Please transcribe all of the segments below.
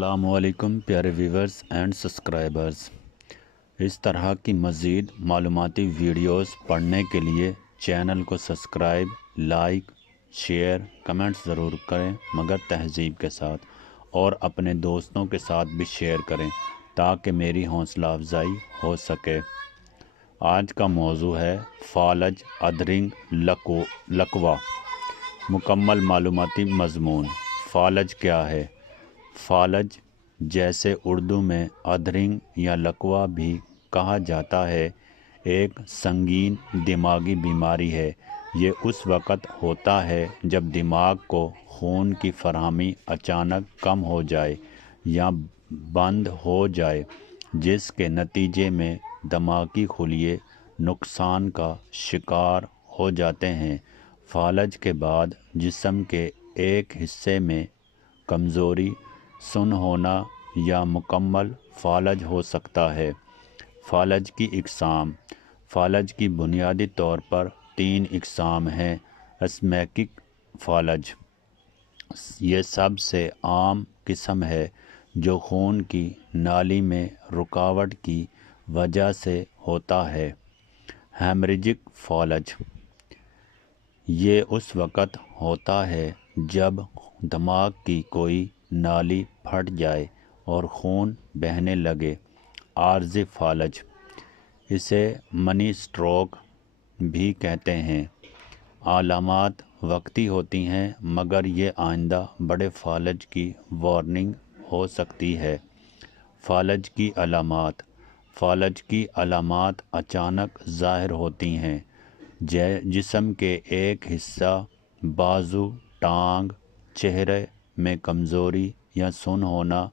السلام علیکم پیارے ویورز اینڈ سبسکرائبرز۔ اس طرح کی مزید معلوماتی ویڈیوز پڑھنے کے لیے چینل کو سبسکرائب، لائک، شیئر، کمنٹس ضرور کریں مگر تہذیب کے ساتھ، اور اپنے دوستوں کے ساتھ بھی شیئر کریں تاکہ میری حوصلہ افزائی ہو سکے۔ آج کا موضوع ہے فالج ادرنگ لقوہ۔ مکمل معلوماتی مضمون۔ فالج کیا ہے؟ فالج، جیسے اردو میں ادرنگ یا لقوہ بھی کہا جاتا ہے، ایک سنگین دماغی بیماری ہے۔ یہ اس وقت ہوتا ہے جب دماغ کو خون کی فراہمی اچانک کم ہو جائے یا بند ہو جائے، جس کے نتیجے میں دماغی خلیے نقصان کا شکار ہو جاتے ہیں۔ فالج کے بعد جسم کے ایک حصے میں کمزوری، سن ہونا یا مکمل فالج ہو سکتا ہے۔ فالج کی اقسام۔ فالج کی بنیادی طور پر 3 اقسام ہیں۔ اسکیمک فالج، یہ سب سے عام قسم ہے جو خون کی نالی میں رکاوٹ کی وجہ سے ہوتا ہے۔ ہیمریجک فالج، یہ اس وقت ہوتا ہے جب دماغ کی کوئی نالی پھٹ جائے اور خون بہنے لگے۔ عارضی فالج، اسے منی اسٹروک بھی کہتے ہیں۔ علامات وقتی ہوتی ہیں مگر یہ آئندہ بڑے فالج کی وارننگ ہو سکتی ہے۔ فالج کی علامات۔ فالج کی علامات اچانک ظاہر ہوتی ہیں۔ جسم کے ایک حصہ، بازو، ٹانگ، چہرے میں کمزوری یا سن ہونا،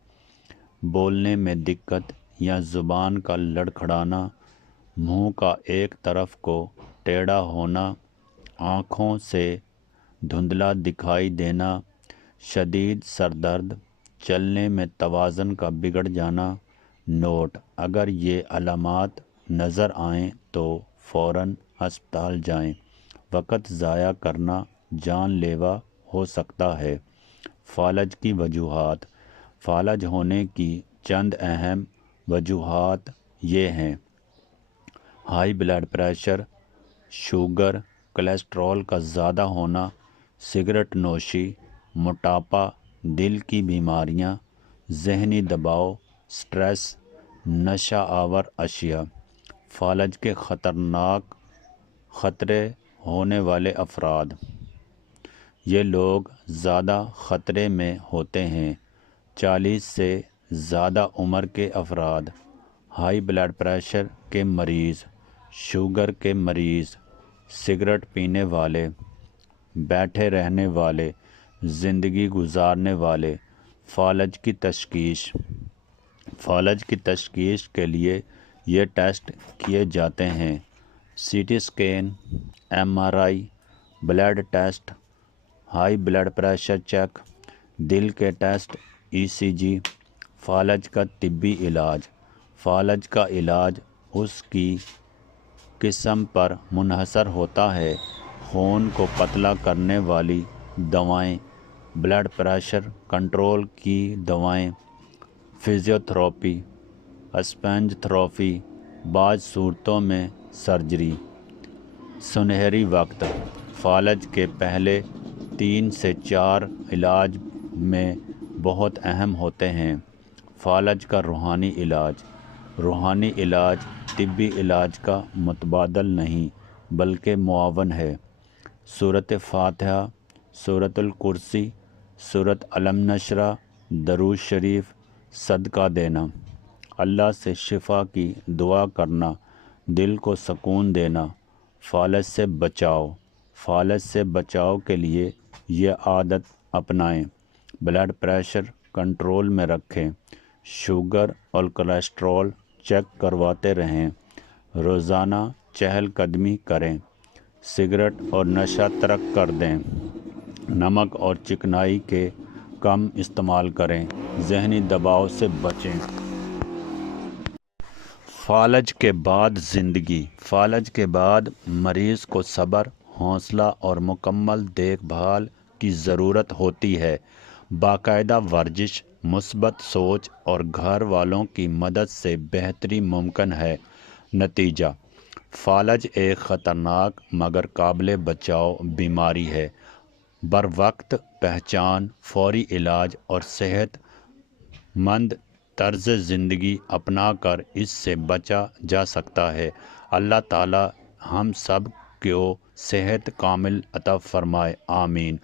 بولنے میں دقت یا زبان کا لڑکھڑانا، منہ کا ایک طرف کو ٹیڑھا ہونا، آنکھوں سے دھندلا دکھائی دینا، شدید سر درد، چلنے میں توازن کا بگڑ جانا۔ نوٹ: اگر یہ علامات نظر آئیں تو فوراً ہسپتال جائیں۔ وقت ضائع کرنا جان لیوا ہو سکتا ہے۔ فالج کی وجوہات۔ فالج ہونے کی چند اہم وجوہات یہ ہیں: high blood pressure, sugar, cholesterol کا زیادہ ہونا، سگریٹ نوشی، موٹاپا، دل کی بیماریاں، ذہنی دباؤ، سٹریس، نشہ آور اشیاء۔ فالج کے خطرے ہونے والے افراد۔ یہ لوگ زیادہ خطرے میں ہوتے ہیں: 40 سے زیادہ عمر کے افراد، ہائی بلڈ پریشر کے مریض، شوگر کے مریض، سگریٹ پینے والے، بیٹھے رہنے والے، زندگی گزارنے والے۔ فالج کی تشخیص۔ فالج کی تشخیص کے لیے یہ ٹیسٹ کیے جاتے ہیں: C T scan, M R I, blood test, high blood pressure check, دل کے ٹیسٹ، ای سی جی۔ فالج کا طبی علاج۔ فالج کا علاج اس کی قسم پر منحصر ہوتا ہے۔ خون کو پتلا کرنے والی دوائیں، بلڈ پریشر کنٹرول کی دوائیں، فزیوتھراپی، اسپنج تھراپی، بعض صورتوں میں سرجری۔ سنہری وقت۔ فالج کے پہلے 3 سے 4 علاج میں بہت اہم ہوتے ہیں۔ فالج کا روحانی علاج۔ روحانی علاج طبی علاج کا متبادل نہیں بلکہ معاون ہے۔ سورۃ فاتحہ، سورۃ الکرسی، سورۃ علم نشرہ، درود شریف، صدقہ دینا، اللہ سے شفا کی دعا کرنا، دل کو سکون دینا۔ فالج سے بچاؤ۔ فالج سے بچاؤ کے لیے یہ عادت اپنائیں: بلڈ پریشر کنٹرول میں رکھیں، شوگر اور کولیسٹرول چیک کرواتے رہیں، روزانہ چہل قدمی کریں، سگریٹ اور نشہ ترک کر دیں، نمک اور چکنائی کے کم استعمال کریں، ذہنی دباؤ سے بچیں۔ فالج کے بعد زندگی۔ فالج کے بعد مریض کو صبر، حوصلہ اور مکمل دیکھ بھال کی ضرورت ہوتی ہے۔ باقاعدہ ورزش، مثبت سوچ اور گھر والوں کی مدد سے بہتری ممکن ہے۔ نتیجہ: فالج ایک خطرناک مگر قابل بچاؤ بیماری ہے۔ بروقت پہچان، فوری علاج اور صحت مند طرز زندگی اپنا کر اس سے بچا جا سکتا ہے۔ اللہ تعالی ہم سب کو صحت کامل عطا فرمائے، آمین۔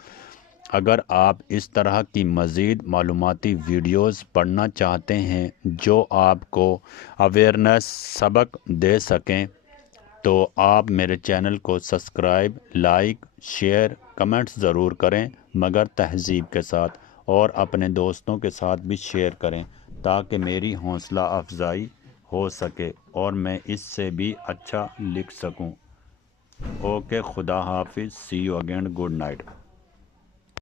اگر آپ اس طرح کی مزید معلوماتی ویڈیوز پڑھنا چاہتے ہیں جو آپ کو اویئرنیس سبق دے سکیں تو آپ میرے چینل کو سبسکرائب، لائک، شیئر، کمنٹس ضرور کریں، مگر تہذیب کے ساتھ، اور اپنے دوستوں کے ساتھ بھی شیئر کریں تاکہ میری حوصلہ افزائی ہو سکے اور میں اس سے بھی اچھا لکھ سکوں۔ اوکے، خدا حافظ، سی یو اگین، گڈ نائٹ۔